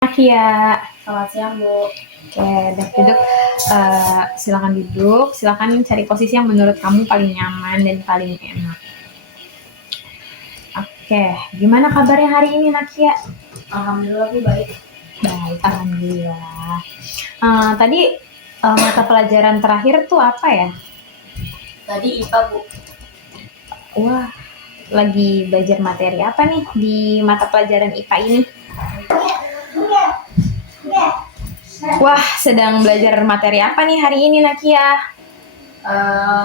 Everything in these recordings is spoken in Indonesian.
Kia. Selamat siang, Bu. Oke, udah duduk. Silakan duduk. Silakan cari posisi yang menurut kamu paling nyaman dan paling enak. Oke, gimana kabarnya hari ini, Nakia? Alhamdulillah, Bu, baik. Baik, alhamdulillah. Tadi mata pelajaran terakhir tuh apa ya? Tadi IPA, Bu. Wah, lagi belajar materi apa nih di mata pelajaran IPA ini? Wah, sedang belajar materi apa nih hari ini, Nakia?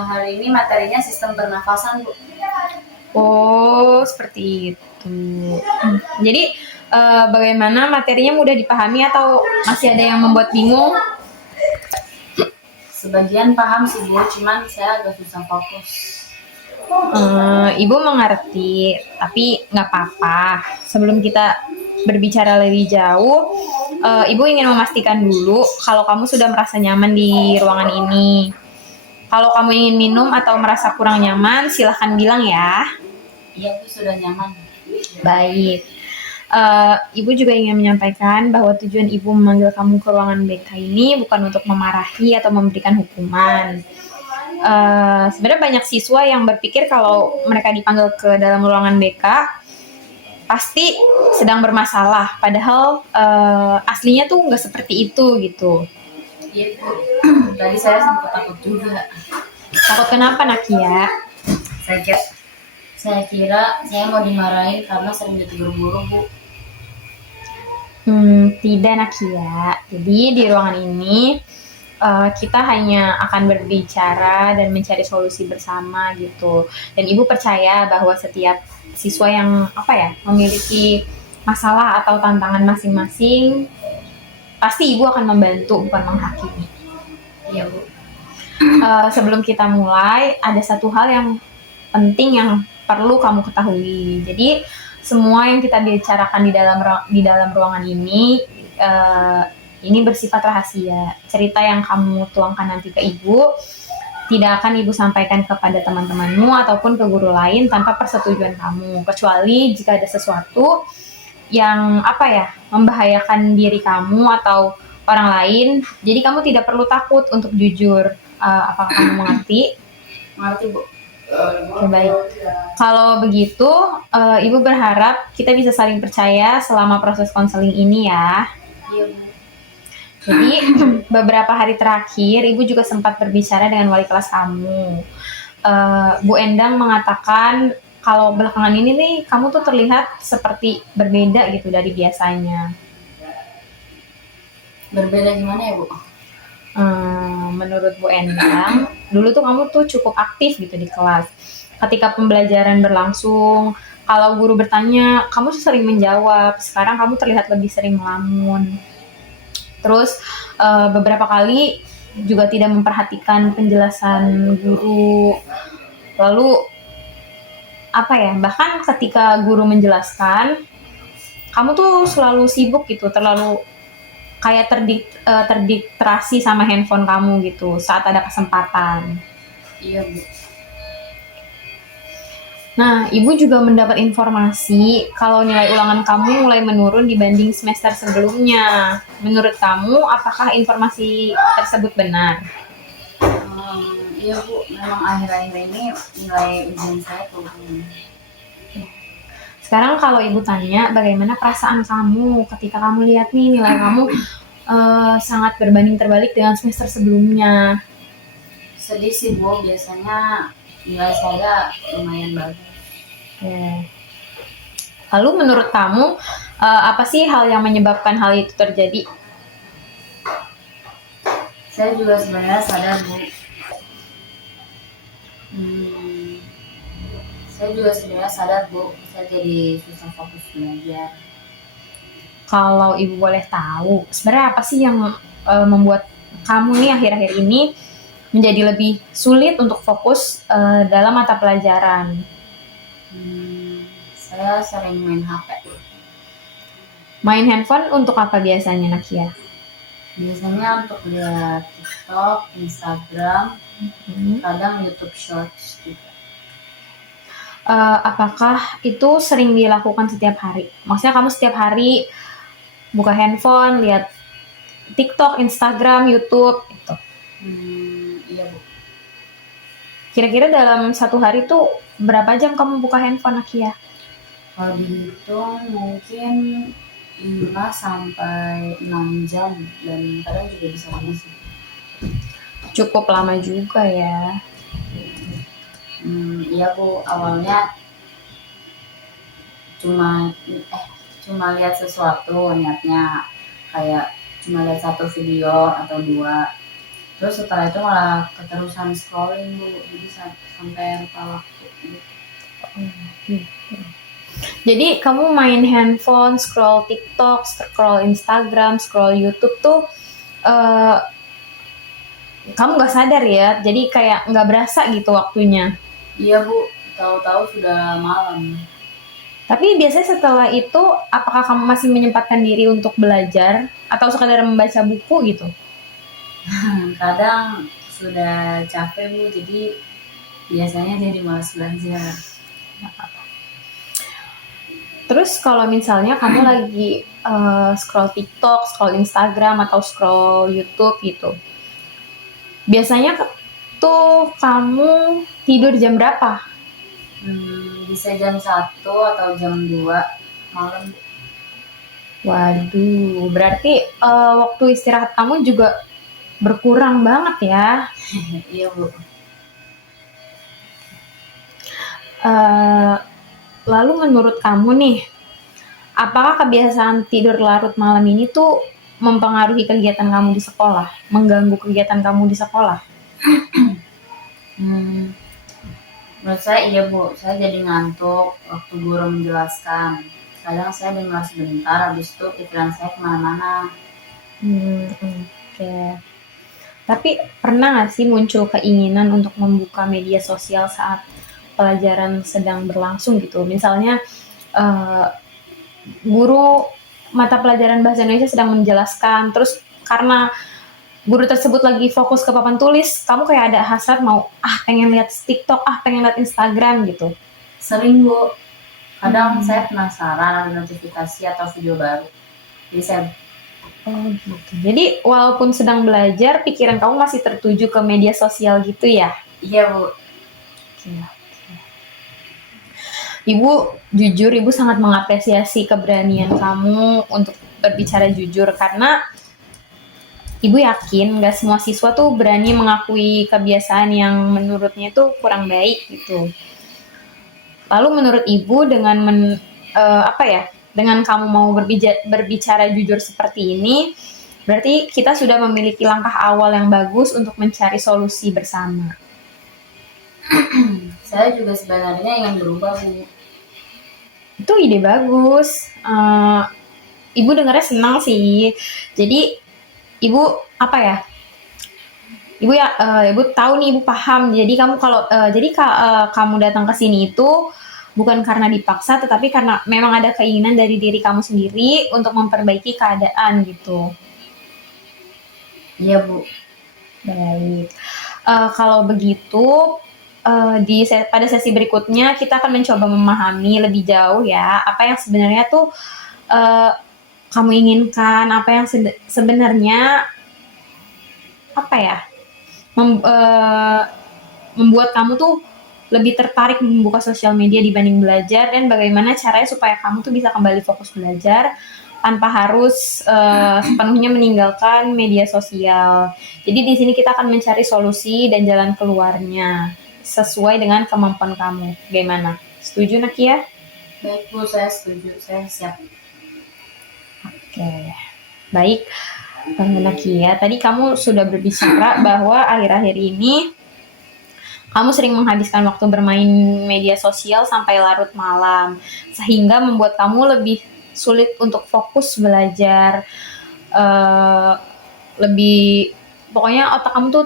Hari ini materinya sistem pernafasan, Bu. Oh, seperti itu. Jadi, bagaimana materinya mudah dipahami atau masih ada yang membuat bingung? Sebagian paham sih, Bu, cuman saya agak susah fokus. Ibu mengerti, tapi nggak apa-apa. Sebelum kita berbicara lebih jauh, Ibu ingin memastikan dulu kalau kamu sudah merasa nyaman di ruangan ini. Kalau kamu ingin minum atau merasa kurang nyaman, silahkan bilang ya. Iya, Bu, sudah nyaman. Baik. Ibu juga ingin menyampaikan bahwa tujuan Ibu memanggil kamu ke ruangan BK ini bukan untuk memarahi atau memberikan hukuman. Sebenarnya banyak siswa yang berpikir kalau mereka dipanggil ke dalam ruangan BK pasti sedang bermasalah, padahal aslinya tuh nggak seperti itu gitu. Iya, Bu. Tadi saya sempat takut juga. Takut kenapa, Nakia? Saya kira saya mau dimarahin karena sering ditegur guru, Bu. Tidak, Nakia. Jadi di ruangan ini kita hanya akan berbicara dan mencari solusi bersama gitu. Dan Ibu percaya bahwa setiap siswa yang memiliki masalah atau tantangan masing-masing, pasti Ibu akan membantu bukan menghakimi. Iya, Bu. Sebelum kita mulai, ada satu hal yang penting yang perlu kamu ketahui. Jadi semua yang kita bicarakan di dalam ruangan ini bersifat rahasia. Cerita yang kamu tuangkan nanti ke Ibu tidak akan Ibu sampaikan kepada teman-temanmu ataupun ke guru lain tanpa persetujuan kamu, kecuali jika ada sesuatu yang membahayakan diri kamu atau orang lain. Jadi kamu tidak perlu takut untuk jujur. Apakah kamu mengerti? Mengerti, Bu. Oke, baik. Kalau begitu, Ibu berharap kita bisa saling percaya selama proses konseling ini ya. Iya, Bu. Jadi beberapa hari terakhir Ibu juga sempat berbicara dengan wali kelas kamu. Bu Endang mengatakan kalau belakangan ini nih kamu tuh terlihat seperti berbeda gitu dari biasanya. Berbeda gimana ya, Bu? Menurut Bu Endang, dulu tuh kamu tuh cukup aktif gitu di kelas. Ketika pembelajaran berlangsung, kalau guru bertanya, kamu tuh sering menjawab. Sekarang kamu terlihat lebih sering melamun. Terus beberapa kali juga tidak memperhatikan penjelasan guru. Lalu bahkan ketika guru menjelaskan, kamu tuh selalu sibuk gitu, terlalu kayak terdistrasi sama handphone kamu gitu saat ada kesempatan. Iya, Bu. Nah, Ibu juga mendapat informasi kalau nilai ulangan kamu mulai menurun dibanding semester sebelumnya. Menurut kamu, apakah informasi tersebut benar? Iya, Bu. Memang akhir-akhir ini nilai ujian saya turun. Sekarang kalau Ibu tanya, bagaimana perasaan kamu ketika kamu lihat nih nilai kamu sangat berbanding terbalik dengan semester sebelumnya? Sedih sih, Bu. Biasanya nilai saya lumayan bagus. Lalu menurut kamu, apa sih hal yang menyebabkan hal itu terjadi? Saya juga sebenarnya sadar, Bu. Saya juga sebenarnya sadar, Bu. Saya jadi susah fokus belajar. Kalau Ibu boleh tahu, sebenarnya apa sih yang membuat kamu nih akhir-akhir ini menjadi lebih sulit untuk fokus dalam mata pelajaran? Saya sering main HP. Main handphone untuk apa biasanya, Nakia? Biasanya untuk lihat TikTok, Instagram, kadang YouTube Shorts juga. Apakah itu sering dilakukan setiap hari? Maksudnya kamu setiap hari buka handphone, lihat TikTok, Instagram, YouTube gitu. Iya Bu. Kira-kira dalam satu hari tuh berapa jam kamu buka handphone, Akia? Kalau dihitung mungkin 5 sampai 6 jam dan kadang juga bisa lebih sih. Cukup lama juga ya. Iya Bu, awalnya cuma lihat sesuatu niatnya, kayak cuma lihat satu video atau dua, terus setelah itu malah keterusan scrolling Bu, jadi sampai lupa waktu gitu. Jadi kamu main handphone, scroll TikTok, scroll Instagram, scroll YouTube tuh eh, kamu nggak sadar ya, jadi kayak nggak berasa gitu waktunya. Iya Bu, tahu-tahu sudah malam. Tapi biasanya setelah itu, apakah kamu masih menyempatkan diri untuk belajar atau sekadar membaca buku gitu? Kadang sudah capek Bu, jadi biasanya jadi malas belajar. Terus kalau misalnya kamu lagi scroll TikTok, scroll Instagram, atau scroll YouTube gitu, biasanya tuh kamu tidur jam berapa? Bisa jam 1 atau jam 2 malam. Waduh, berarti waktu istirahat kamu juga berkurang banget ya. Iya Bu. Lalu menurut kamu nih, apakah kebiasaan tidur larut malam ini tuh mempengaruhi kegiatan kamu di sekolah, mengganggu kegiatan kamu di sekolah? Menurut saya iya Bu, saya jadi ngantuk waktu guru menjelaskan. Kadang saya dengar sebentar, habis itu pikiran saya kemana-mana. Oke. Tapi pernah nggak sih muncul keinginan untuk membuka media sosial saat pelajaran sedang berlangsung gitu? Misalnya eh, guru mata pelajaran bahasa Indonesia sedang menjelaskan, terus karena guru tersebut lagi fokus ke papan tulis, kamu kayak ada hasrat mau pengen lihat TikTok, pengen lihat Instagram gitu. Sering Bu, kadang saya penasaran ada notifikasi atau video baru. Jadi saya Gitu. Jadi walaupun sedang belajar, pikiran kamu masih tertuju ke media sosial gitu ya? iya Bu. Ibu jujur, ibu sangat mengapresiasi keberanian kamu untuk berbicara jujur karena ibu yakin gak semua siswa tuh berani mengakui kebiasaan yang menurutnya itu kurang baik gitu. Lalu menurut ibu dengan dengan kamu mau berbicara jujur seperti ini, berarti kita sudah memiliki langkah awal yang bagus untuk mencari solusi bersama. Saya juga sebenarnya ingin berubah Bu. Itu ide bagus. Ibu dengarnya senang sih. Jadi ibu apa ya? Ibu tahu nih, ibu paham. Jadi kamu kalau kamu datang ke sini itu bukan karena dipaksa, tetapi karena memang ada keinginan dari diri kamu sendiri untuk memperbaiki keadaan gitu. Iya Bu. Baik. Kalau begitu pada sesi berikutnya kita akan mencoba memahami lebih jauh ya apa yang sebenarnya tuh uh, kamu inginkan, apa yang sebenarnya apa ya membuat kamu tuh lebih tertarik membuka sosial media dibanding belajar, dan bagaimana caranya supaya kamu tuh bisa kembali fokus belajar tanpa harus sepenuhnya meninggalkan media sosial. Jadi di sini kita akan mencari solusi dan jalan keluarnya sesuai dengan kemampuan kamu. Bagaimana? Setuju, Nakia? Baik Bu, saya setuju, saya siap. Oke, baik. Nakia, tadi kamu sudah berbicara bahwa akhir-akhir ini kamu sering menghabiskan waktu bermain media sosial sampai larut malam, sehingga membuat kamu lebih sulit untuk fokus belajar, pokoknya otak kamu tuh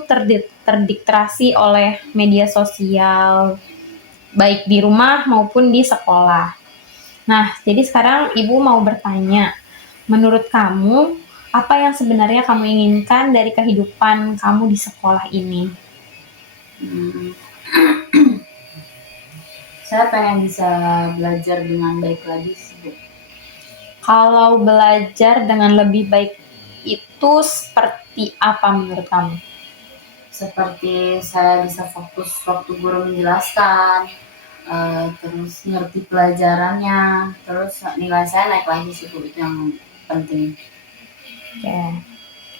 terdistraksi oleh media sosial, baik di rumah maupun di sekolah. Nah, jadi sekarang ibu mau bertanya, menurut kamu, apa yang sebenarnya kamu inginkan dari kehidupan kamu di sekolah ini? Saya pengen bisa belajar dengan baik lagi sih Bu. Kalau belajar dengan lebih baik itu seperti apa menurut kamu? Seperti saya bisa fokus waktu guru menjelaskan, terus ngerti pelajarannya, terus nilai saya naik lagi sih Bu, itu yang penting. Oke.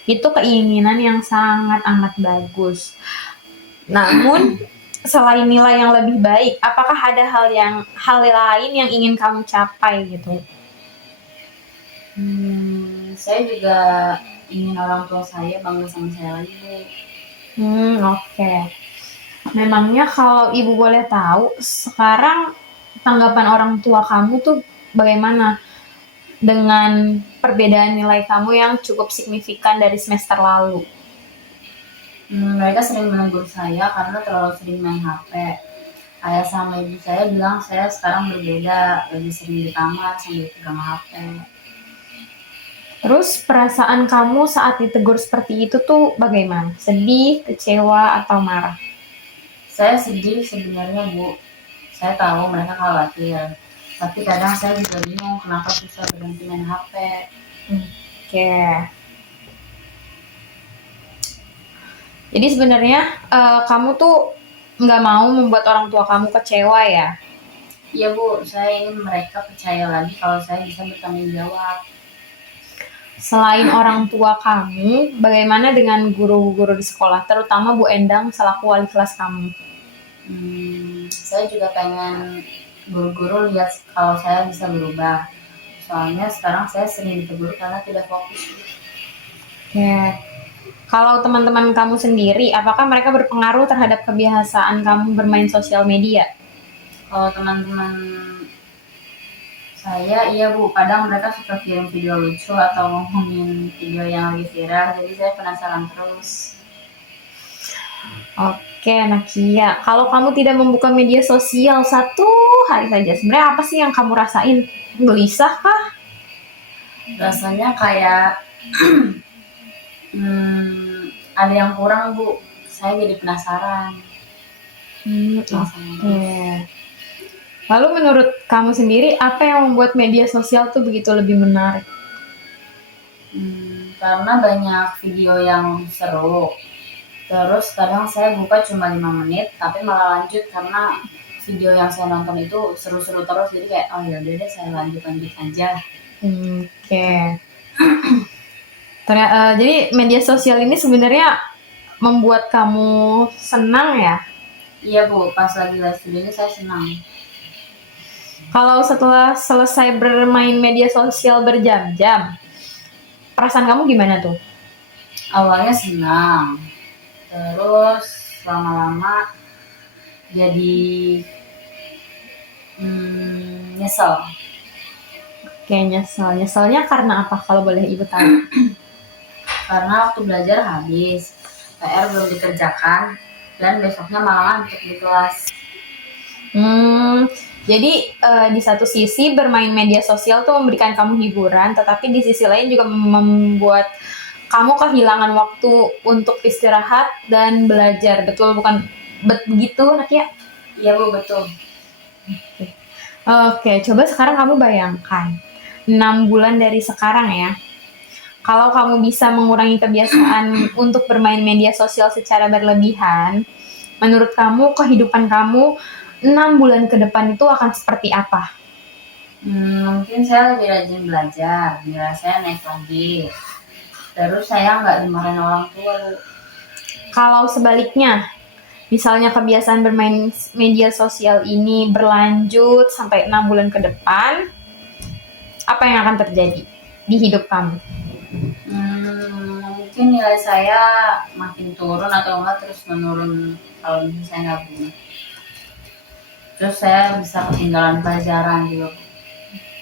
Itu keinginan yang sangat amat bagus. Namun selain nilai yang lebih baik, apakah ada hal lain yang ingin kamu capai gitu? Saya juga ingin orang tua saya bangga sama saya lagi Bu. Oke. Memangnya kalau ibu boleh tahu, sekarang tanggapan orang tua kamu tuh bagaimana dengan perbedaan nilai kamu yang cukup signifikan dari semester lalu? Mereka sering menegur saya karena terlalu sering main HP. Ayah sama ibu saya bilang saya sekarang berbeda, lebih sering di kamar sambil pegang HP. Terus perasaan kamu saat ditegur seperti itu tuh bagaimana? Sedih, kecewa, atau marah? Saya sedih sebenarnya Bu, saya tahu mereka khawatir. Tapi kadang saya juga bingung kenapa susah berhenti main HP. Oke. Jadi sebenarnya kamu tuh nggak mau membuat orang tua kamu kecewa ya? Iya Bu, saya ingin mereka percaya lagi kalau saya bisa bertanggung jawab. Selain orang tua kamu, bagaimana dengan guru-guru di sekolah, terutama Bu Endang selaku wali kelas kamu? Saya juga pengen guru-guru lihat kalau saya bisa berubah. Soalnya sekarang saya sering ditegur karena tidak fokus. Oke. Kalau teman-teman kamu sendiri, apakah mereka berpengaruh terhadap kebiasaan kamu bermain sosial media? Kalau teman-teman saya, iya Bu, kadang mereka suka kirim video lucu atau ngomongin video yang lagi viral, jadi saya penasaran terus. Oke, Nakia. Kalau kamu tidak membuka media sosial satu hari saja, sebenarnya apa sih yang kamu rasain? Gelisah kah? Rasanya kayak ada yang kurang Bu, saya jadi penasaran. Oke. Lalu menurut kamu sendiri, apa yang membuat media sosial tuh begitu lebih menarik? Karena banyak video yang seru. Terus kadang saya buka cuma 5 menit, tapi malah lanjut karena video yang saya nonton itu seru-seru terus. Jadi kayak, oh yaudah deh saya lanjut aja. Oke. Jadi media sosial ini sebenarnya membuat kamu senang ya? Iya Bu, pas lagi live video ini saya senang. Kalau setelah selesai bermain media sosial berjam-jam, perasaan kamu gimana tuh? Awalnya senang, terus lama-lama jadi nyesel. Oke, nyeselnya karena apa kalau boleh ibu tahu? Karena waktu belajar habis, PR belum dikerjakan, dan besoknya malah ngantuk di kelas. Jadi di satu sisi bermain media sosial tuh memberikan kamu hiburan, tetapi di sisi lain juga membuat kamu kehilangan waktu untuk istirahat dan belajar. Betul bukan begitu, Nakia? Iya Bu, betul. Oke, coba sekarang kamu bayangkan 6 bulan dari sekarang ya. Kalau kamu bisa mengurangi kebiasaan untuk bermain media sosial secara berlebihan, menurut kamu kehidupan kamu 6 bulan ke depan itu akan seperti apa? Mungkin saya lebih rajin belajar, nilai saya naik lagi. Terus saya nggak dimarahin orang tua. Kalau sebaliknya, misalnya kebiasaan bermain media sosial ini berlanjut sampai 6 bulan ke depan, apa yang akan terjadi di hidup kamu? Mungkin nilai saya makin turun atau enggak terus menurun kalau misalnya saya nggak punya. Terus saya bisa ketinggalan pelajaran juga.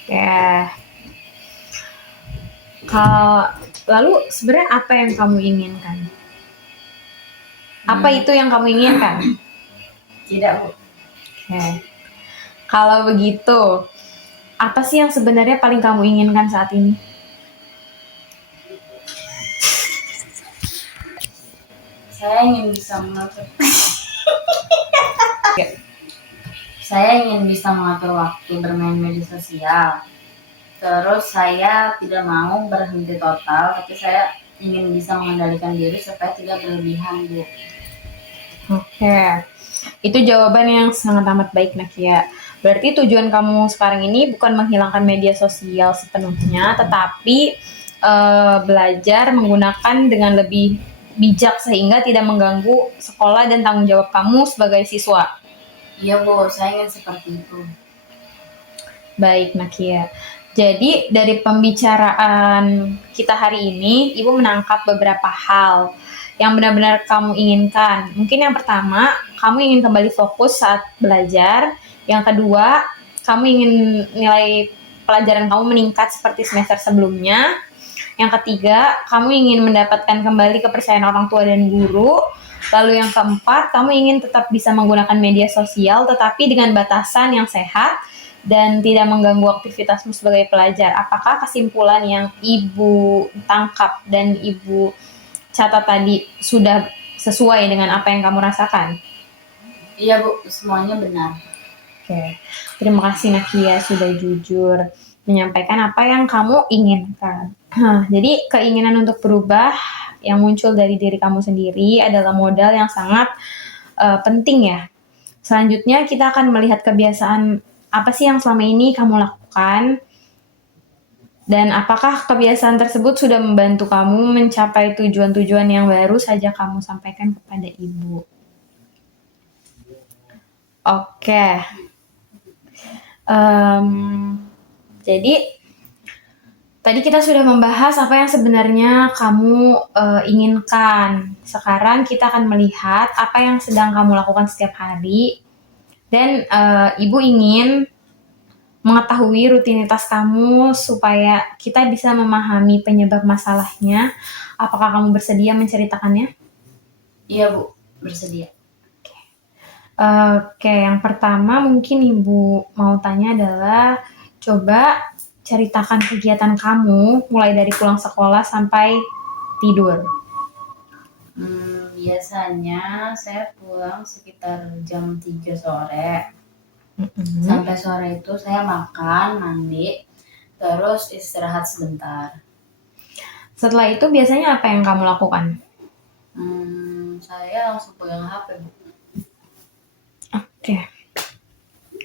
Ya. Lalu sebenarnya apa yang kamu inginkan? Apa itu yang kamu inginkan? Tidak Bu. Oke. Kalau begitu, apa sih yang sebenarnya paling kamu inginkan saat ini? Saya ingin bisa mengatur. Saya ingin bisa mengatur waktu bermain media sosial. Terus saya tidak mau berhenti total, tapi saya ingin bisa mengendalikan diri supaya tidak berlebihan, Bu. Oke, itu jawaban yang sangat amat baik, Nakia. Berarti tujuan kamu sekarang ini bukan menghilangkan media sosial sepenuhnya, tetapi belajar menggunakan dengan lebih bijak sehingga tidak mengganggu sekolah dan tanggung jawab kamu sebagai siswa. Iya, Bu, saya ingin seperti itu. Baik, Nakia. Jadi dari pembicaraan kita hari ini, Ibu menangkap beberapa hal yang benar-benar kamu inginkan. Mungkin yang pertama, kamu ingin kembali fokus saat belajar. Yang kedua, kamu ingin nilai pelajaran kamu meningkat seperti semester sebelumnya. Yang ketiga, kamu ingin mendapatkan kembali kepercayaan orang tua dan guru. Lalu yang keempat, kamu ingin tetap bisa menggunakan media sosial tetapi dengan batasan yang sehat dan tidak mengganggu aktivitasmu sebagai pelajar. Apakah kesimpulan yang Ibu tangkap dan Ibu catat tadi sudah sesuai dengan apa yang kamu rasakan? Iya, Bu, semuanya benar. Oke, terima kasih Nakia sudah jujur menyampaikan apa yang kamu inginkan. Jadi keinginan untuk berubah yang muncul dari diri kamu sendiri adalah modal yang sangat penting ya. Selanjutnya kita akan melihat kebiasaan apa sih yang selama ini kamu lakukan dan apakah kebiasaan tersebut sudah membantu kamu mencapai tujuan-tujuan yang baru saja kamu sampaikan kepada ibu. Oke. Jadi tadi kita sudah membahas apa yang sebenarnya kamu inginkan. Sekarang kita akan melihat apa yang sedang kamu lakukan setiap hari. Dan Ibu ingin mengetahui rutinitas kamu supaya kita bisa memahami penyebab masalahnya. Apakah kamu bersedia menceritakannya? Iya, Bu, bersedia. Oke, yang pertama mungkin Ibu mau tanya adalah coba ceritakan kegiatan kamu mulai dari pulang sekolah sampai tidur. Biasanya saya pulang sekitar jam 3 sore. Mm-hmm. Sampai sore itu saya makan, mandi, terus istirahat sebentar. Setelah itu biasanya apa yang kamu lakukan? Saya langsung pegang HP, Bu. Oke.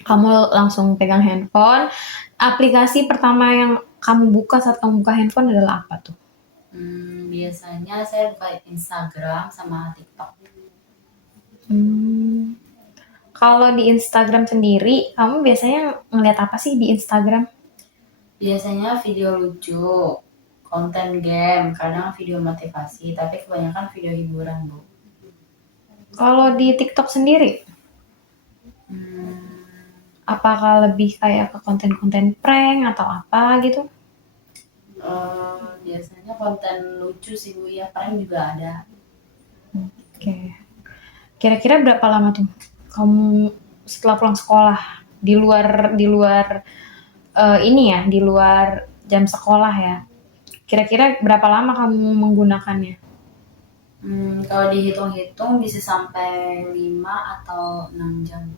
Kamu langsung pegang handphone. Aplikasi pertama yang kamu buka saat kamu buka handphone adalah apa tuh? Biasanya saya buka Instagram sama TikTok. Kalau di Instagram sendiri, kamu biasanya ngeliat apa sih di Instagram? Biasanya video lucu, konten game, kadang video motivasi, tapi kebanyakan video hiburan, Bu. Kalau di TikTok sendiri, apakah lebih kayak ke konten-konten prank atau apa gitu? Biasanya konten lucu sih, Bu, ya, prank juga ada. Oke. Kira-kira berapa lama tuh kamu setelah pulang sekolah di luar ini ya, di luar jam sekolah ya? Kira-kira berapa lama kamu menggunakannya? Kalau dihitung-hitung bisa sampai 5 atau 6 jam.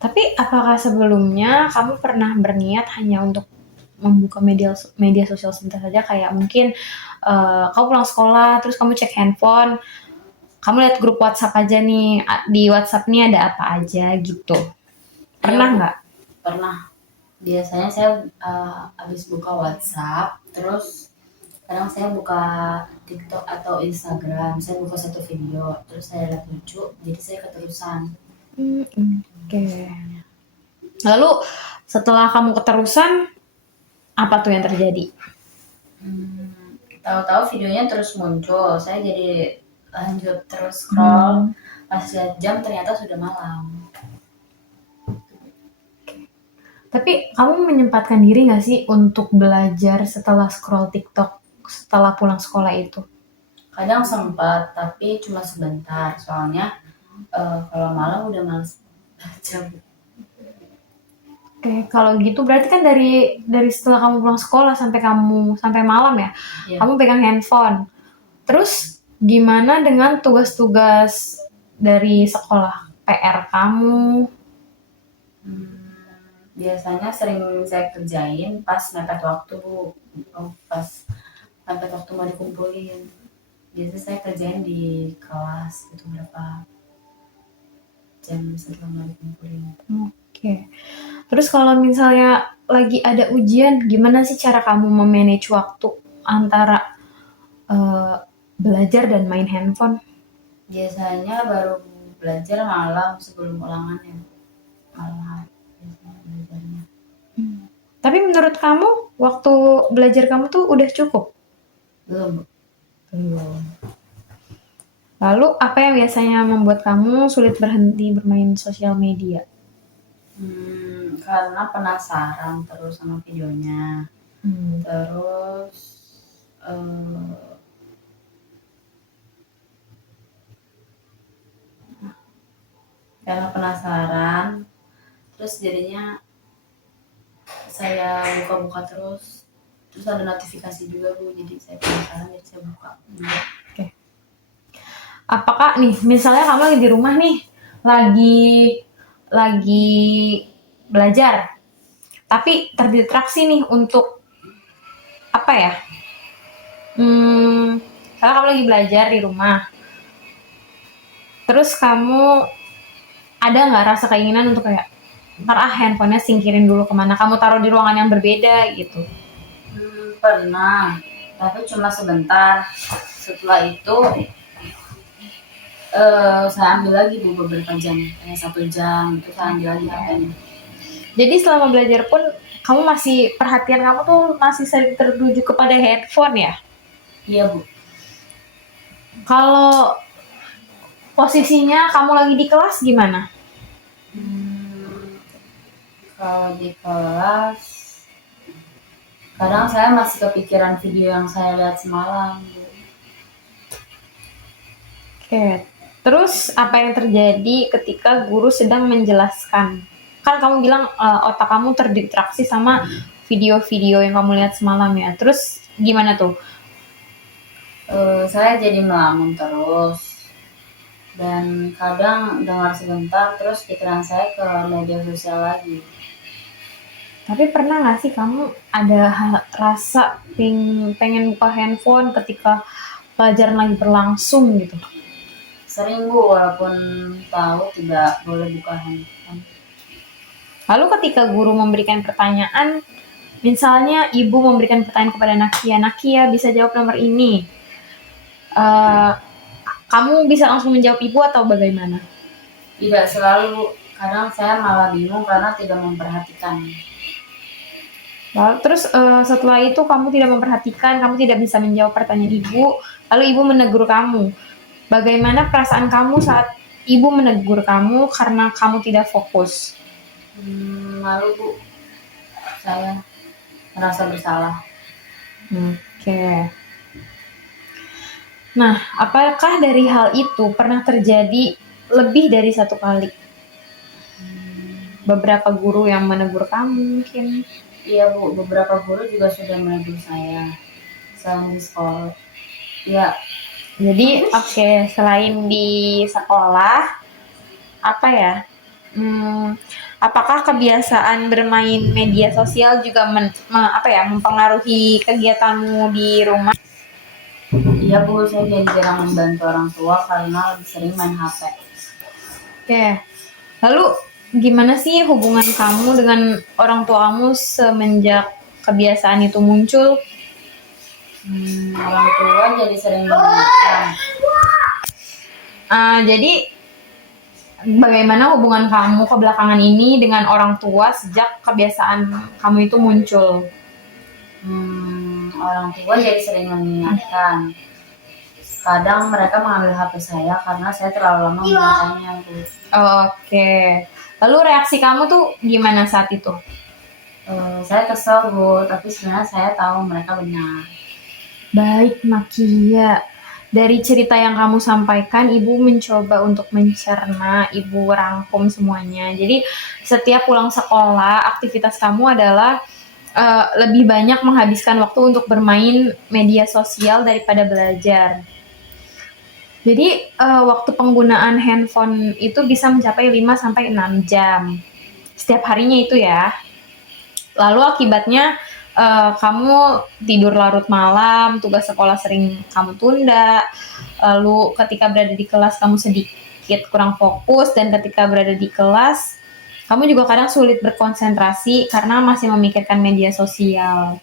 Tapi apakah sebelumnya kamu pernah berniat hanya untuk membuka media sosial sebentar saja, kayak mungkin kamu pulang sekolah terus kamu cek handphone, kamu lihat grup WhatsApp aja nih, di WhatsApp nih ada apa aja gitu. Pernah nggak? Pernah. Biasanya saya habis buka WhatsApp, terus kadang saya buka TikTok atau Instagram, saya buka satu video, terus saya lihat lucu, jadi saya keterusan. Oke. Lalu setelah kamu keterusan, apa tuh yang terjadi? Tahu-tahu videonya terus muncul, saya jadi lanjut terus scroll, pas lihat jam ternyata sudah malam. Tapi kamu menyempatkan diri nggak sih untuk belajar setelah scroll TikTok setelah pulang sekolah itu? Kadang sempat, tapi cuma sebentar, soalnya kalau malam udah males baca. Oke, kalau gitu berarti kan dari setelah kamu pulang sekolah sampai malam ya, kamu pegang handphone. Terus gimana dengan tugas-tugas dari sekolah, PR kamu? Biasanya sering saya kerjain pas mepet waktu, Bu. Pas mepet waktu mau dikumpulin. Biasanya saya kerjain di kelas gitu berapa jam setelah mau dikumpulin. Oke. Terus kalau misalnya lagi ada ujian, gimana sih cara kamu memanage waktu antara eh, belajar dan main handphone? Biasanya baru belajar malam sebelum ulangan ya. Malam biasanya belajarnya. Tapi menurut kamu, waktu belajar kamu tuh udah cukup? Belum, Bu. Belum. Lalu, apa yang biasanya membuat kamu sulit berhenti bermain sosial media? Karena penasaran terus sama videonya. Terus karena penasaran, terus jadinya saya buka-buka terus ada notifikasi juga, Bu, jadi saya penasaran, jadi saya buka. Oke. Apakah nih, misalnya kamu lagi di rumah nih, lagi belajar, tapi terdistraksi nih untuk apa ya? Karena kamu lagi belajar di rumah, terus kamu ada nggak rasa keinginan untuk kayak ntar handphonenya singkirin dulu kemana, kamu taruh di ruangan yang berbeda gitu? Pernah, tapi cuma sebentar. Setelah itu saya ambil lagi, Bu, beberapa jam, kayak 1 jam itu saya ambil lagi HP-nya. Jadi selama belajar pun kamu masih, perhatian kamu tuh masih sering tertuju kepada handphone ya? Iya, Bu. Kalau posisinya kamu lagi di kelas gimana? Kalau di kelas kadang saya masih kepikiran video yang saya lihat semalam, Bu. Oke. Terus apa yang terjadi ketika guru sedang menjelaskan? Kan kamu bilang otak kamu terdistraksi sama video-video yang kamu lihat semalam ya. Terus gimana tuh? Saya jadi melamun terus, dan kadang dengar sebentar terus pikiran saya ke media sosial lagi. Tapi pernah nggak sih kamu ada rasa pengen buka handphone ketika pelajaran lagi berlangsung gitu? Sering, Bu, walaupun tahu tidak boleh buka handphone. Lalu ketika guru memberikan pertanyaan, misalnya ibu memberikan pertanyaan kepada Nakia, Nakia bisa jawab nomor ini. Kamu bisa langsung menjawab ibu atau bagaimana? Tidak selalu, Bu. Kadang saya malah bingung karena tidak memperhatikan. Lalu, terus setelah itu kamu tidak memperhatikan, kamu tidak bisa menjawab pertanyaan ibu, lalu ibu menegur kamu. Bagaimana perasaan kamu saat ibu menegur kamu karena kamu tidak fokus? Lalu, Bu, saya merasa bersalah. Oke. Nah, apakah dari hal itu pernah terjadi lebih dari satu kali? Beberapa guru yang menegur kamu mungkin? Iya, Bu, beberapa guru juga sudah menegur saya selain di sekolah. Ya. Jadi selain di sekolah, apa ya? Apakah kebiasaan bermain media sosial juga mempengaruhi kegiatanmu di rumah? Iya, Bu, saya jadi jarang membantu orang tua karena lebih sering main HP. Oke. Lalu gimana sih hubungan kamu dengan orang tua kamu semenjak kebiasaan itu muncul? Orang tua jadi sering mengingatkan. Jadi bagaimana hubungan kamu kebelakangan ini dengan orang tua sejak kebiasaan kamu itu muncul? Orang tua jadi sering mengingatkan. Kadang mereka mengambil HP saya karena saya terlalu lama menggunakannya, Bu. Oke. Lalu reaksi kamu tuh gimana saat itu? Saya kesel, Bu, tapi sebenarnya saya tahu mereka benar. Baik, Nakia. Dari cerita yang kamu sampaikan, Ibu mencoba untuk mencerna, Ibu rangkum semuanya. Jadi setiap pulang sekolah, aktivitas kamu adalah lebih banyak menghabiskan waktu untuk bermain media sosial daripada belajar. Jadi waktu penggunaan handphone itu bisa mencapai 5-6 jam. setiap harinya itu ya. Lalu akibatnya kamu tidur larut malam, tugas sekolah sering kamu tunda, lalu ketika berada di kelas kamu sedikit kurang fokus, dan ketika berada di kelas kamu juga kadang sulit berkonsentrasi karena masih memikirkan media sosial.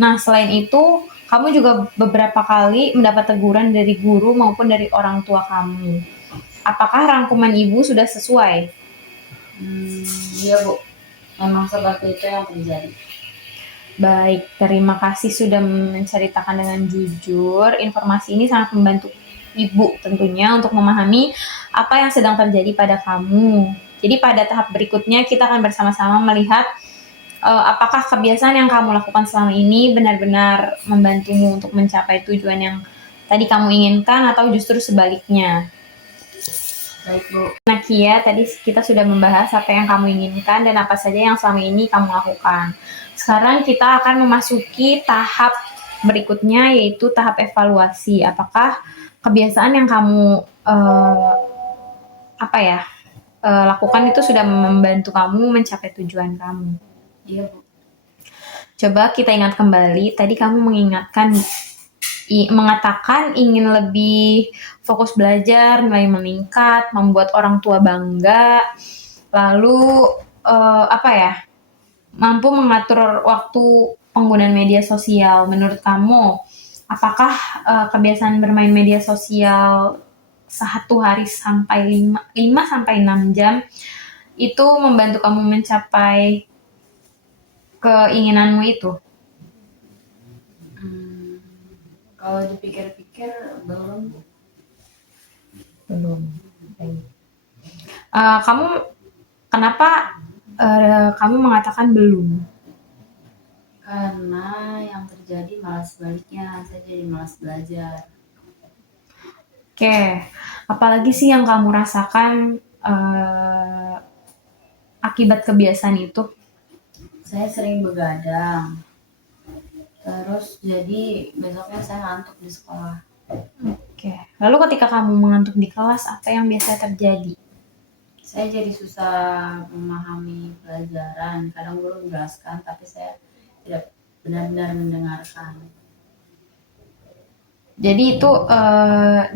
Nah, selain itu, kamu juga beberapa kali mendapat teguran dari guru maupun dari orang tua kamu. Apakah rangkuman ibu sudah sesuai? Iya Bu, memang seperti itu yang terjadi. Baik, terima kasih sudah menceritakan dengan jujur. Informasi ini sangat membantu ibu tentunya untuk memahami apa yang sedang terjadi pada kamu. Jadi pada tahap berikutnya kita akan bersama-sama melihat apakah kebiasaan yang kamu lakukan selama ini benar-benar membantumu untuk mencapai tujuan yang tadi kamu inginkan atau justru sebaliknya. Baik Bu. Nah Kia, tadi kita sudah membahas apa yang kamu inginkan dan apa saja yang selama ini kamu lakukan. Sekarang kita akan memasuki tahap berikutnya, yaitu tahap evaluasi. Apakah kebiasaan yang kamu lakukan itu sudah membantu kamu mencapai tujuan kamu? Iya Bu. Coba kita ingat kembali, tadi kamu mengatakan ingin lebih fokus belajar, nilai meningkat, membuat orang tua bangga, lalu mampu mengatur waktu penggunaan media sosial. Menurut kamu, apakah kebiasaan bermain media sosial 1 hari sampai 5 sampai 6 jam itu membantu kamu mencapai keinginanmu itu? Kalau dipikir-pikir belum. Belum. Kenapa kamu mengatakan belum? Karena yang terjadi malah sebaliknya, saya jadi malas belajar. Oke, apalagi sih yang kamu rasakan akibat kebiasaan itu? Saya sering begadang. Terus jadi besoknya saya ngantuk di sekolah. Oke. Lalu ketika kamu mengantuk di kelas, apa yang biasa terjadi? Saya jadi susah memahami pelajaran. Kadang guru menjelaskan, tapi saya tidak benar-benar mendengarkan. Jadi itu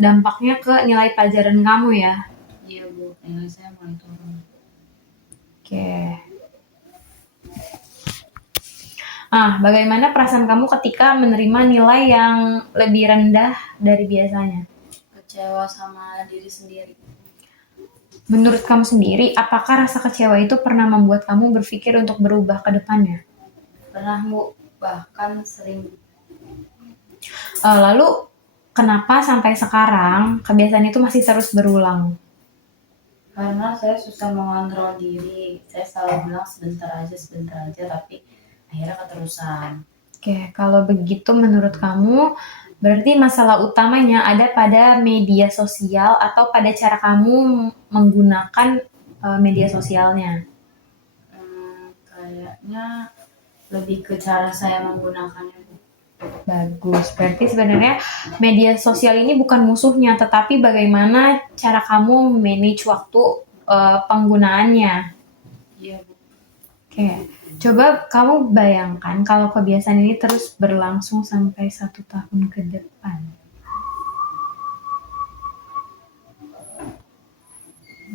dampaknya ke nilai pelajaran kamu ya? Iya Bu, nilai saya mulai turun. Oke. Bagaimana perasaan kamu ketika menerima nilai yang lebih rendah dari biasanya? Kecewa sama diri sendiri. Menurut kamu sendiri, apakah rasa kecewa itu pernah membuat kamu berpikir untuk berubah ke depannya? Pernah Bu, bahkan sering. Lalu, kenapa sampai sekarang kebiasaan itu masih terus berulang? Karena saya susah mengontrol diri. Saya selalu bilang sebentar aja, tapi akhirnya keterusan. Oke, kalau begitu menurut kamu, berarti masalah utamanya ada pada media sosial atau pada cara kamu menggunakan media sosialnya? Kayaknya lebih ke cara saya menggunakannya Bu. Bagus, berarti sebenarnya media sosial ini bukan musuhnya, tetapi bagaimana cara kamu manage waktu penggunaannya. Iya Bu. Oke, coba kamu bayangkan kalau kebiasaan ini terus berlangsung sampai 1 tahun ke depan.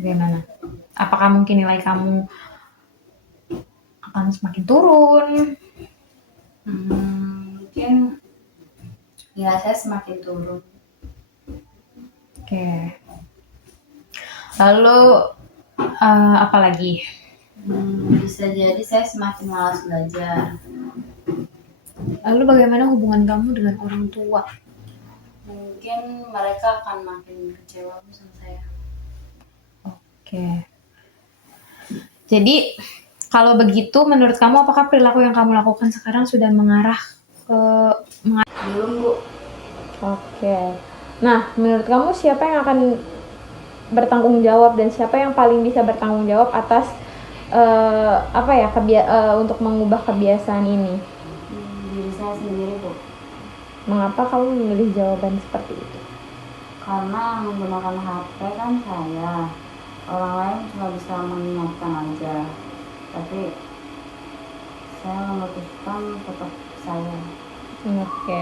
Bagaimana? Apakah mungkin nilai kamu akan semakin turun? Mungkin nilai saya semakin turun. Oke. Lalu apa lagi? Bisa jadi saya semakin malas belajar. Lalu bagaimana hubungan kamu dengan orang tua? Mungkin mereka akan makin kecewa sama saya. Oke. Jadi kalau begitu menurut kamu apakah perilaku yang kamu lakukan sekarang sudah mengarah ke Belum Bu. Oke. Nah, menurut kamu siapa yang akan bertanggung jawab dan siapa yang paling bisa bertanggung jawab atas untuk mengubah kebiasaan ini? Diri saya sendiri Bu. Mengapa kamu memilih jawaban seperti itu? Karena menggunakan HP kan saya, orang lain cuma bisa mengingatkan aja. tapi saya memutuskan tetap saya. Oke.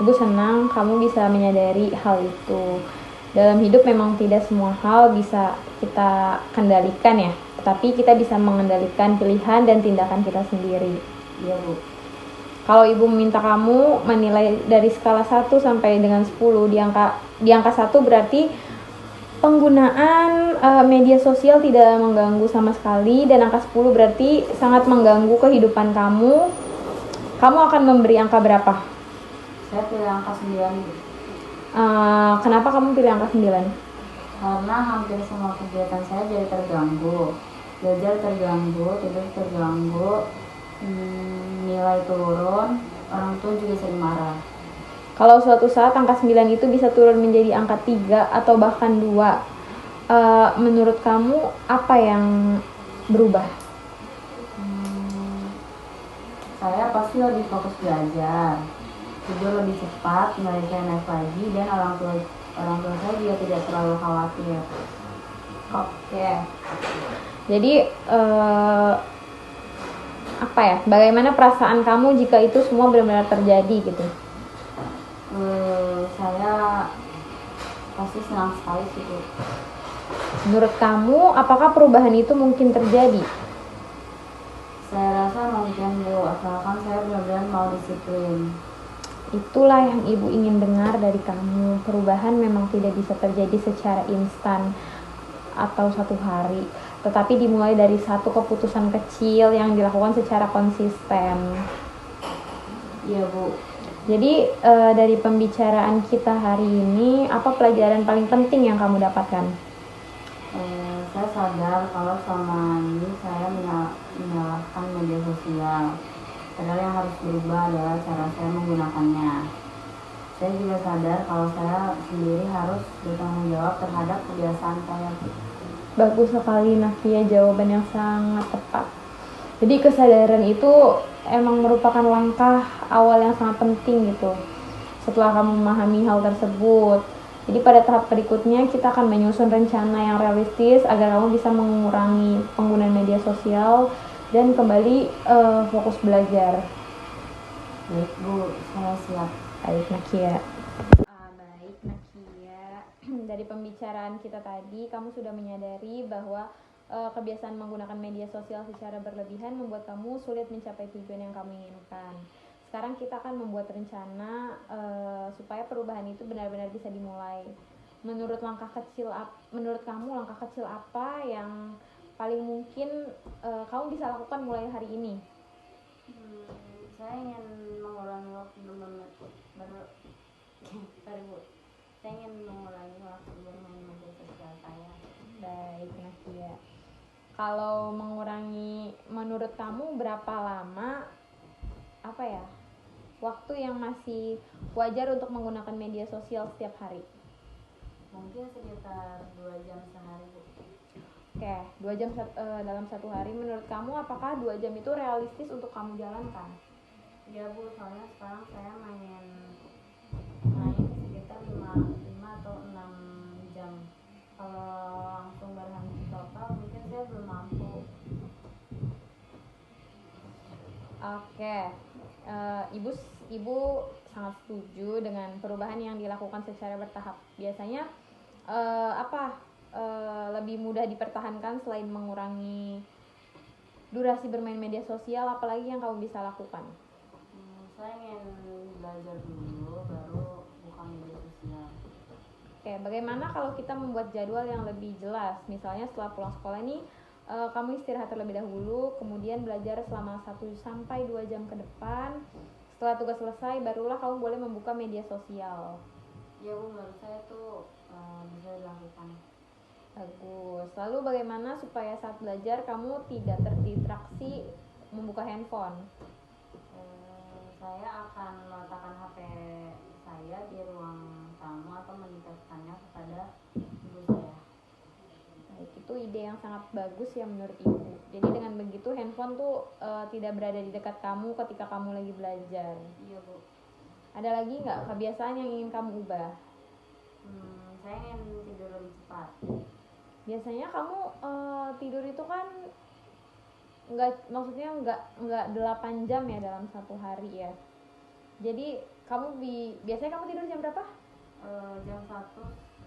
Ibu senang kamu bisa menyadari hal itu. Dalam hidup memang tidak semua hal bisa kita kendalikan ya, tetapi kita bisa mengendalikan pilihan dan tindakan kita sendiri. Iya Bu. Kalau ibu meminta kamu menilai dari skala 1 sampai dengan 10, di angka 1 berarti penggunaan media sosial tidak mengganggu sama sekali, dan angka 10 berarti sangat mengganggu kehidupan kamu. Kamu akan memberi angka berapa? Saya pilih angka 9 Bu. Kenapa kamu pilih angka 9? Karena hampir semua kegiatan saya jadi terganggu. Belajar terganggu, tidur terganggu, nilai turun, orang tua juga sering marah. Kalau suatu saat angka 9 itu bisa turun menjadi angka 3 atau bahkan 2, menurut kamu apa yang berubah? Saya pasti lebih fokus belajar, tidur lebih cepat, nilai saya naik lagi, dan orang tua saya juga tidak terlalu khawatir. Oke. Jadi apa ya? Bagaimana perasaan kamu jika itu semua benar-benar terjadi gitu? Saya pasti senang sekali sih Bu. Menurut kamu, apakah perubahan itu mungkin terjadi? Saya rasa mungkin Bu, asalkan saya benar-benar mau disiplin. Itulah yang ibu ingin dengar dari kamu. Perubahan memang tidak bisa terjadi secara instan atau satu hari, tetapi dimulai dari satu keputusan kecil yang dilakukan secara konsisten. Iya Bu. Jadi dari pembicaraan kita hari ini, apa pelajaran paling penting yang kamu dapatkan? Saya sadar kalau selama ini saya menyalahkan media sosial. Padahal yang harus berubah adalah cara saya menggunakannya. Saya juga sadar kalau saya sendiri harus bertanggung jawab terhadap kebiasaan saya. Bagus sekali Nakia, jawaban yang sangat tepat. Jadi kesadaran itu emang merupakan langkah awal yang sangat penting gitu. Setelah kamu memahami hal tersebut, jadi pada tahap berikutnya kita akan menyusun rencana yang realistis agar kamu bisa mengurangi penggunaan media sosial dan kembali fokus belajar. Baik Bu, saya siap. Baik Nakia. Baik Nakia, dari pembicaraan kita tadi kamu sudah menyadari bahwa kebiasaan menggunakan media sosial secara berlebihan membuat kamu sulit mencapai tujuan yang kamu inginkan. Sekarang kita akan membuat rencana supaya perubahan itu benar-benar bisa dimulai. Menurut kamu langkah kecil apa yang paling mungkin kamu bisa lakukan mulai hari ini? Saya ingin mengurangi waktu bermain media sosial saya. Baik Nakia. Kalau mengurangi, menurut kamu berapa lama waktu yang masih wajar untuk menggunakan media sosial setiap hari? Mungkin sekitar 2 jam sehari Bu. Oke, 2 jam dalam satu hari. Menurut kamu apakah 2 jam itu realistis untuk kamu jalankan? Ya Bu, soalnya sekarang saya main sekitar 5 atau 6 jam. Kalau langsung berhenti total mungkin saya belum mampu. Oke, ibu sangat setuju dengan perubahan yang dilakukan secara bertahap. Biasanya lebih mudah dipertahankan selain mengurangi durasi bermain media sosial, apalagi yang kamu bisa lakukan? Saya ingin belajar dulu baru buka media sosial. Oke, bagaimana kalau kita membuat jadwal yang lebih jelas? Misalnya setelah pulang sekolah nih, kamu istirahat terlebih dahulu, kemudian belajar selama 1-2 jam ke depan. Setelah tugas selesai, barulah kamu boleh membuka media sosial. Ya Bu, menurut saya itu bisa dilakukan. Bagus. Lalu bagaimana supaya saat belajar kamu tidak terdistraksi membuka handphone? Saya akan meletakkan HP saya di ruang tamu atau menitipkannya kepada ibu saya. Baik, itu ide yang sangat bagus ya menurut ibu. Jadi dengan begitu handphone tuh tidak berada di dekat kamu ketika kamu lagi belajar. Iya Bu. Ada lagi nggak kebiasaan yang ingin kamu ubah? Saya ingin tidur lebih cepat. Biasanya kamu tidur itu kan maksudnya nggak 8 jam ya dalam satu hari ya. Jadi kamu biasanya kamu tidur jam berapa? Jam 1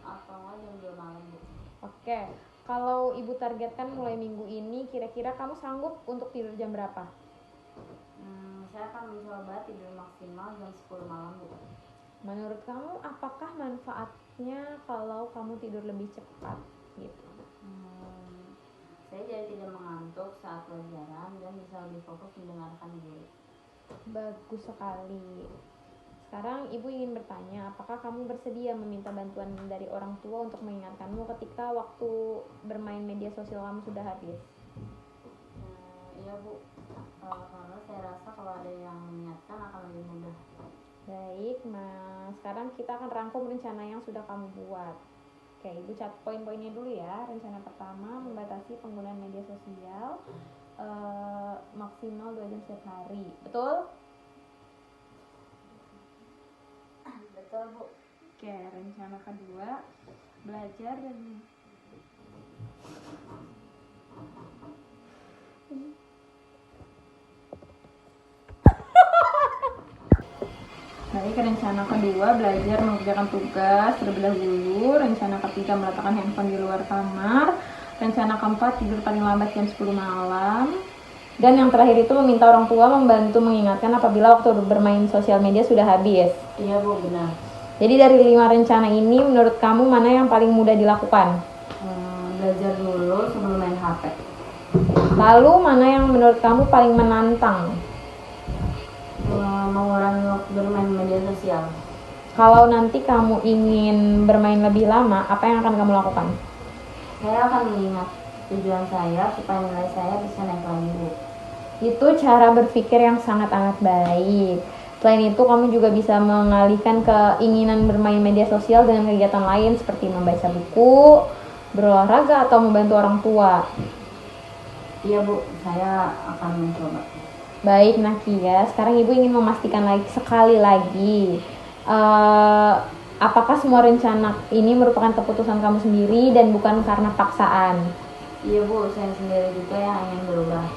atau nggak jam 2 malam, Bu. Oke, kalau ibu targetkan mulai minggu ini, kira-kira kamu sanggup untuk tidur jam berapa? Saya akan mencoba tidur maksimal jam 10 malam, Bu. Menurut kamu apakah manfaatnya kalau kamu tidur lebih cepat gitu? Saya jadi tidak mengantuk saat pelajaran dan bisa lebih fokus mendengarkan guru. Bagus sekali. Sekarang ibu ingin bertanya, apakah kamu bersedia meminta bantuan dari orang tua untuk mengingatkanmu ketika waktu bermain media sosial kamu sudah habis? Iya, Bu. Karena saya rasa kalau ada yang mengingatkan akan lebih mudah. Baik, nah sekarang kita akan rangkum rencana yang sudah kamu buat. Oke, ibu catat poin-poinnya dulu ya. Rencana pertama, membatasi penggunaan media sosial maksimal 2 jam setiap hari. Betul? Betul, Bu. Oke, rencana kedua, belajar dan Baik, rencana kedua belajar mengerjakan tugas terlebih dahulu. Rencana ketiga meletakkan handphone di luar kamar. Rencana keempat tidur paling lambat jam 10 malam. Dan yang terakhir itu meminta orang tua membantu mengingatkan apabila waktu bermain sosial media sudah habis. Iya, Bu, benar. Jadi dari 5 rencana ini menurut kamu mana yang paling mudah dilakukan? Belajar dulu sebelum main HP. Lalu mana yang menurut kamu paling menantang? Mengurangi waktu bermain media sosial. Kalau nanti kamu ingin bermain lebih lama, apa yang akan kamu lakukan? Saya akan mengingat tujuan saya supaya nilai saya bisa naik lagi, Bu. Itu cara berpikir yang sangat amat baik. Selain itu, kamu juga bisa mengalihkan keinginan bermain media sosial dengan kegiatan lain seperti membaca buku, berolahraga, atau membantu orang tua. Iya, Bu, saya akan mencoba. Baik, Nakia. Sekarang ibu ingin memastikan sekali lagi, apakah semua rencana ini merupakan keputusan kamu sendiri dan bukan karena paksaan? Iya, Bu, saya sendiri juga yang ingin berubah.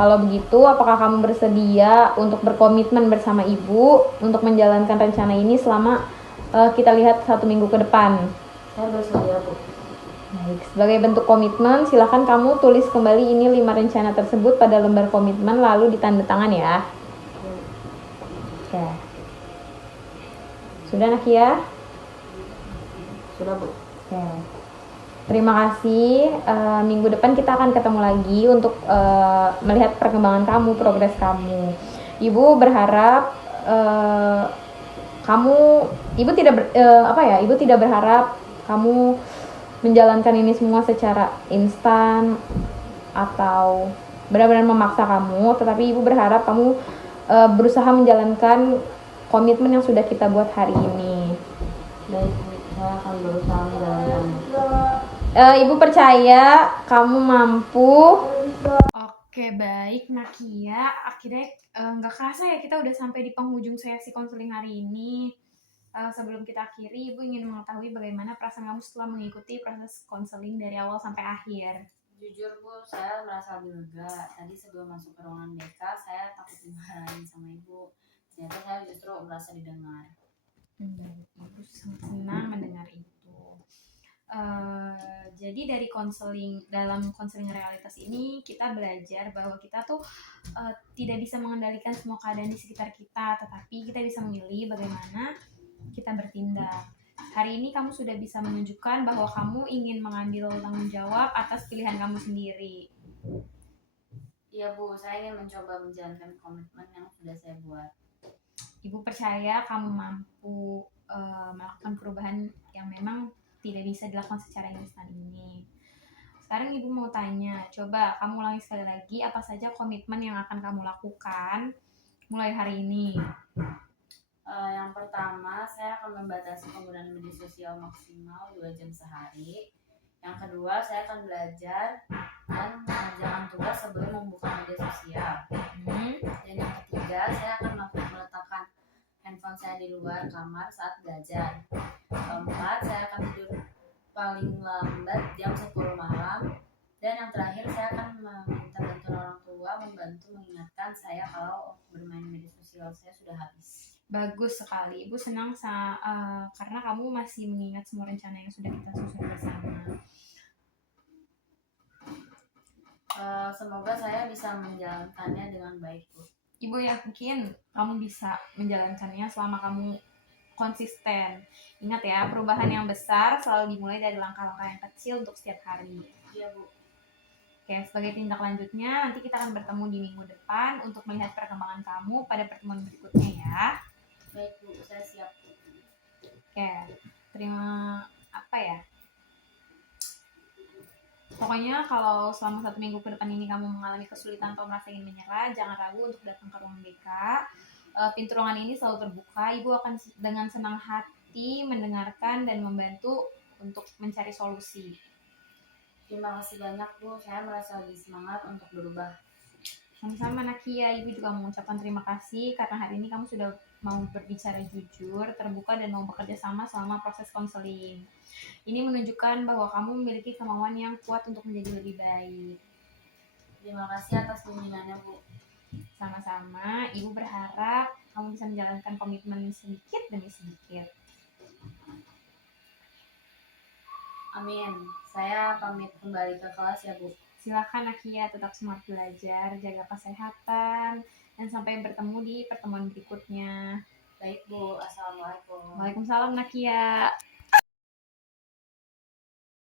Kalau begitu, apakah kamu bersedia untuk berkomitmen bersama ibu untuk menjalankan rencana ini selama kita lihat 1 minggu ke depan? Saya bersedia, Bu. Baik, sebagai bentuk komitmen, silakan kamu tulis kembali ini 5 rencana tersebut pada lembar komitmen lalu ditandatangan ya. Oke. Sudah, Nakia? Sudah, Bu. Oke. Terima kasih. Minggu depan kita akan ketemu lagi untuk melihat perkembangan kamu, progres kamu. Ibu berharap ibu tidak berharap kamu menjalankan ini semua secara instan atau benar-benar memaksa kamu, tetapi ibu berharap kamu berusaha menjalankan komitmen yang sudah kita buat hari ini. Baik, Bu, saya akan berusaha menjalankannya. Ibu percaya kamu mampu. Oke, baik Nakia. Akhirnya nggak kerasa ya kita udah sampai di penghujung sesi konseling hari ini. Sebelum kita akhiri, Ibu ingin mengetahui bagaimana perasaan kamu setelah mengikuti proses konseling dari awal sampai akhir. Jujur, Bu, saya merasa lebih lega. Tadi sebelum masuk ke ruangan BK, saya takut dimarahin sama Ibu. Ternyata saya justru merasa didengar. Ibu sangat senang mendengar itu. Jadi dari dalam konseling realitas ini kita belajar bahwa kita tuh tidak bisa mengendalikan semua keadaan di sekitar kita, tetapi kita bisa memilih bagaimana kita bertindak. Hari ini kamu sudah bisa menunjukkan bahwa kamu ingin mengambil tanggung jawab atas pilihan kamu sendiri. Iya, Bu, saya ingin mencoba menjalankan komitmen yang sudah saya buat. Ibu percaya kamu mampu melakukan perubahan yang memang tidak bisa dilakukan secara instan ini. Sekarang Ibu mau tanya, coba kamu ulangi sekali lagi apa saja komitmen yang akan kamu lakukan mulai hari ini. Yang pertama, saya akan membatasi penggunaan media sosial maksimal 2 jam sehari. Yang kedua, saya akan belajar dan mengerjakan tugas sebelum membuka media sosial. Dan yang ketiga, saya akan meletakkan handphone saya di luar kamar saat belajar. Keempat, saya akan tidur paling lambat jam 10 malam. Dan yang terakhir, saya akan meminta bantuan orang tua bantu mengingatkan saya kalau bermain media sosial saya sudah habis. Bagus sekali. Ibu senang karena kamu masih mengingat semua rencana yang sudah kita susun bersama. Semoga saya bisa menjalankannya dengan baik, Bu. Ibu yakin kamu bisa menjalankannya selama kamu konsisten. Ingat ya, perubahan yang besar selalu dimulai dari langkah-langkah yang kecil untuk setiap hari. Iya, Bu. Oke, sebagai tindak lanjutnya, nanti kita akan bertemu di minggu depan untuk melihat perkembangan kamu pada pertemuan berikutnya ya. Baik, Bu. Saya siap. Oke, terima apa ya? Pokoknya kalau selama 1 minggu ke depan ini kamu mengalami kesulitan atau merasa ingin menyerah, jangan ragu untuk datang ke ruang BK. Pintu ruangan ini selalu terbuka. Ibu akan dengan senang hati mendengarkan dan membantu untuk mencari solusi. Terima kasih banyak, Bu. Saya merasa lebih semangat untuk berubah. Sama-sama Nakia, Ibu juga mengucapkan terima kasih karena hari ini kamu sudah mau berbicara jujur, terbuka, dan mau bekerja sama selama proses konseling. Ini menunjukkan bahwa kamu memiliki kemauan yang kuat untuk menjadi lebih baik. Terima kasih atas bimbingannya, Bu. Sama-sama, Ibu berharap kamu bisa menjalankan komitmen sedikit demi sedikit. Amin. Saya pamit kembali ke kelas ya, Bu. Silakan Nakia, tetap semangat belajar, jaga kesehatan, dan sampai bertemu di pertemuan berikutnya. Baik, Bu. Assalamualaikum. Waalaikumsalam Nakia.